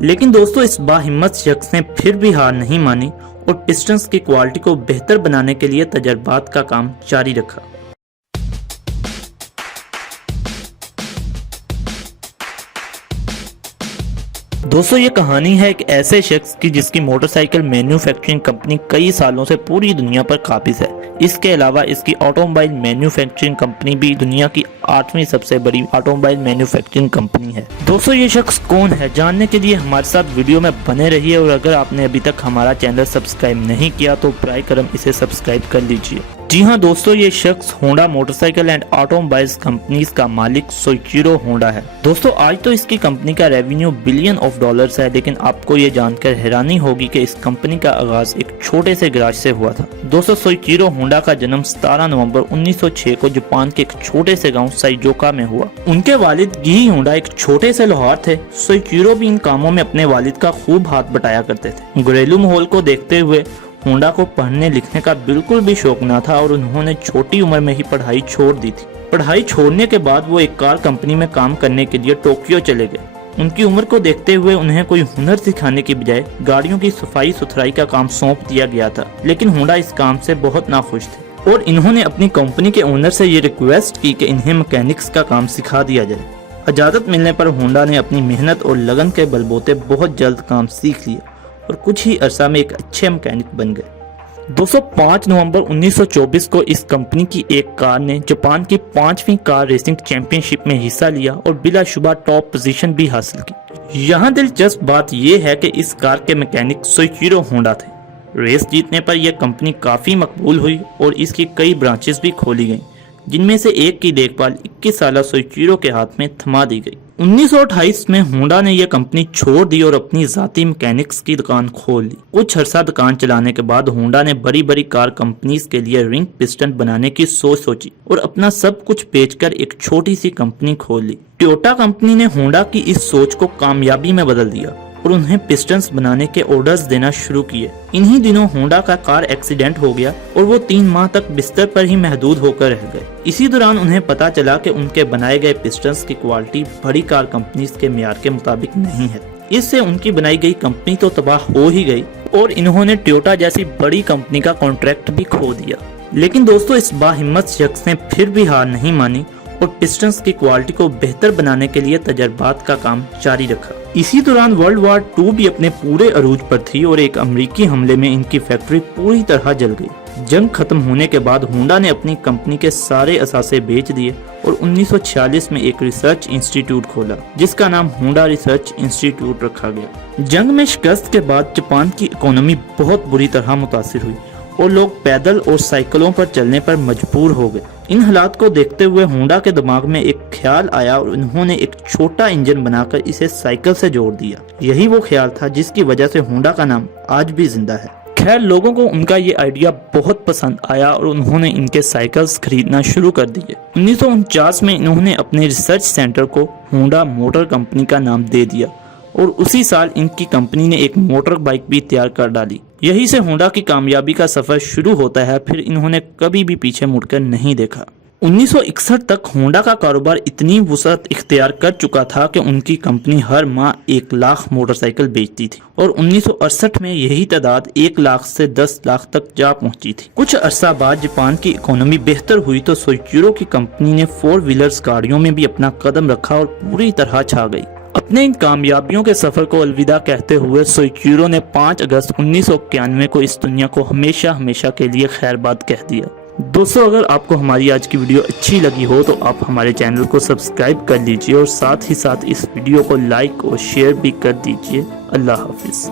لیکن دوستوں اس باہمت شخص نے پھر بھی ہار نہیں مانی اور پسٹنز کی کوالٹی کو بہتر بنانے کے لیے تجربات کا کام جاری رکھا۔ دوستوں یہ کہانی ہے ایک ایسے شخص کی جس کی موٹر سائیکل مینوفیکچرنگ کمپنی کئی سالوں سے پوری دنیا پر قابض ہے۔ اس کے علاوہ اس کی آٹو موبائل مینوفیکچرنگ کمپنی بھی دنیا کی 8ویں سب سے بڑی آٹو موبائل مینوفیکچرنگ کمپنی ہے۔ دوستوں یہ شخص کون ہے جاننے کے لیے ہمارے ساتھ ویڈیو میں بنے رہیے، اور اگر آپ نے ابھی تک ہمارا چینل سبسکرائب نہیں کیا تو برائے کرم اسے سبسکرائب کر لیجیے۔ جی ہاں دوستوں، یہ شخص Honda motor cycle and auto mobiles companies کا مالک سوئچیرو ہونڈا ہے۔ دوستوں آج تو اس کی کمپنی کا ریونیو بلین آف ڈالرز ہے، لیکن آپ کو یہ جان کر حیرانی ہوگی کہ اس کمپنی کا آغاز ایک چھوٹے سے گراج سے ہوا تھا۔ دوستوں سوئچیرو ہونڈا کا جنم 17 نومبر 1906 کو جاپان کے ایک چھوٹے سے گاؤں سائجوکا میں ہوا۔ ان کے والد گیہی ہونڈا ایک چھوٹے سے لوہار تھے۔ سوئچیرو بھی ان کاموں میں اپنے والد کا خوب ہاتھ بٹایا کرتے تھے۔ گھریلو ماحول کو دیکھتے ہوئے ہونڈا کو پڑھنے لکھنے کا بالکل بھی شوق نہ تھا، اور انہوں نے چھوٹی عمر میں ہی پڑھائی چھوڑ دی تھی۔ پڑھائی چھوڑنے کے بعد وہ ایک کار کمپنی میں کام کرنے کے لیے ٹوکیو چلے گئے۔ ان کی عمر کو دیکھتے ہوئے انہیں کوئی ہنر سکھانے کی بجائے گاڑیوں کی صفائی ستھرائی کا کام سونپ دیا گیا تھا، لیکن ہونڈا اس کام سے بہت ناخوش تھے اور انہوں نے اپنی کمپنی کے اونر سے یہ ریکویسٹ کی کہ انہیں مکینکس کا کام سکھا دیا جائے۔ اجازت ملنے پر ہونڈا نے اپنی محنت اور لگن کے بلبوتے بہت جلد کام سیکھ لیا اور کچھ ہی عرصہ میں ایک اچھے مکینک بن گئے۔ 5 نومبر 1924 کو اس کمپنی کی ایک کار نے جاپان کی 5ویں کار ریسنگ چیمپئن شپ میں حصہ لیا اور بلا شبہ ٹاپ پوزیشن بھی حاصل کی۔ یہاں دلچسپ بات یہ ہے کہ اس کار کے مکینک سوئچیرو ہونڈا تھے۔ ریس جیتنے پر یہ کمپنی کافی مقبول ہوئی اور اس کی کئی برانچز بھی کھولی گئیں، جن میں سے ایک کی دیکھ بھال 21 سالہ سوئچیرو کے ہاتھ میں تھما دی گئی۔ 1928 میں ہونڈا نے یہ کمپنی چھوڑ دی اور اپنی ذاتی مکینکس کی دکان کھول لی۔ کچھ عرصہ دکان چلانے کے بعد ہونڈا نے بڑی بڑی کار کمپنیز کے لیے رنگ پسٹن بنانے کی سوچی اور اپنا سب کچھ بیچ کر ایک چھوٹی سی کمپنی کھول لی۔ ٹویوٹا کمپنی نے ہونڈا کی اس سوچ کو کامیابی میں بدل دیا اور انہیں پسٹنز بنانے کے آرڈرز دینا شروع کیے۔ انہی دنوں ہونڈا کا کار ایکسیڈنٹ ہو گیا اور وہ 3 ماہ تک بستر پر ہی محدود ہو کر رہ گئے۔ اسی دوران انہیں پتا چلا کہ ان کے بنائے گئے پسٹنز کی کوالٹی بڑی کار کمپنیز کے معیار کے مطابق نہیں ہے۔ اس سے ان کی بنائی گئی کمپنی تو تباہ ہو ہی گئی اور انہوں نے ٹویوٹا جیسی بڑی کمپنی کا کانٹریکٹ بھی کھو دیا۔ لیکن دوستوں اس باہمت شخص نے پھر بھی ہار نہیں مانی اور پسٹنز کی کوالٹی کو بہتر بنانے کے لیے تجربات کا کام جاری رکھا۔ اسی دوران ورلڈ وار 2 بھی اپنے پورے عروج پر تھی اور ایک امریکی حملے میں ان کی فیکٹری پوری طرح جل گئی۔ جنگ ختم ہونے کے بعد ہونڈا نے اپنی کمپنی کے سارے اثاثے بیچ دیے اور 1946 میں ایک ریسرچ انسٹیٹیوٹ کھولا جس کا نام ہونڈا ریسرچ انسٹیٹیوٹ رکھا گیا۔ جنگ میں شکست کے بعد جاپان کی اکانومی بہت بری طرح متاثر ہوئی اور لوگ پیدل اور سائیکلوں پر چلنے پر مجبور ہو گئے۔ ان حالات کو دیکھتے ہوئے ہونڈا کے دماغ میں ایک خیال آیا اور انہوں نے ایک چھوٹا انجن بنا کر اسے سائیکل سے جوڑ دیا۔ یہی وہ خیال تھا جس کی وجہ سے ہونڈا کا نام آج بھی زندہ ہے۔ خیر لوگوں کو ان کا یہ آئیڈیا بہت پسند آیا اور انہوں نے ان کے سائیکلز خریدنا شروع کر دیے۔ 1949 میں انہوں نے اپنے ریسرچ سینٹر کو ہونڈا موٹر کمپنی کا نام دے دیا اور اسی سال ان کی کمپنی نے ایک موٹر بائک بھی تیار کر ڈالی۔ یہی سے ہونڈا کی کامیابی کا سفر شروع ہوتا ہے، پھر انہوں نے کبھی بھی پیچھے مڑ کر نہیں دیکھا۔ 1961 تک ہونڈا کا کاروبار اتنی وسعت اختیار کر چکا تھا کہ ان کی کمپنی ہر ماہ 1 لاکھ موٹر سائیکل بیچتی تھی اور 1968 میں یہی تعداد 1 لاکھ سے 10 لاکھ تک جا پہنچی تھی۔ کچھ عرصہ بعد جاپان کی اکانومی بہتر ہوئی تو سوئچیرو کی کمپنی نے 4 ویلرز گاڑیوں میں بھی اپنا قدم رکھا اور پوری طرح چھا گئی۔ اپنے ان کامیابیوں کے سفر کو الوداع کہتے ہوئے سوئچیرو نے 5 اگست 1991 کو اس دنیا کو ہمیشہ کے لیے خیر باد کہہ دیا۔ دوستو اگر آپ کو ہماری آج کی ویڈیو اچھی لگی ہو تو آپ ہمارے چینل کو سبسکرائب کر لیجئے اور ساتھ ہی ساتھ اس ویڈیو کو لائک اور شیئر بھی کر دیجئے۔ اللہ حافظ۔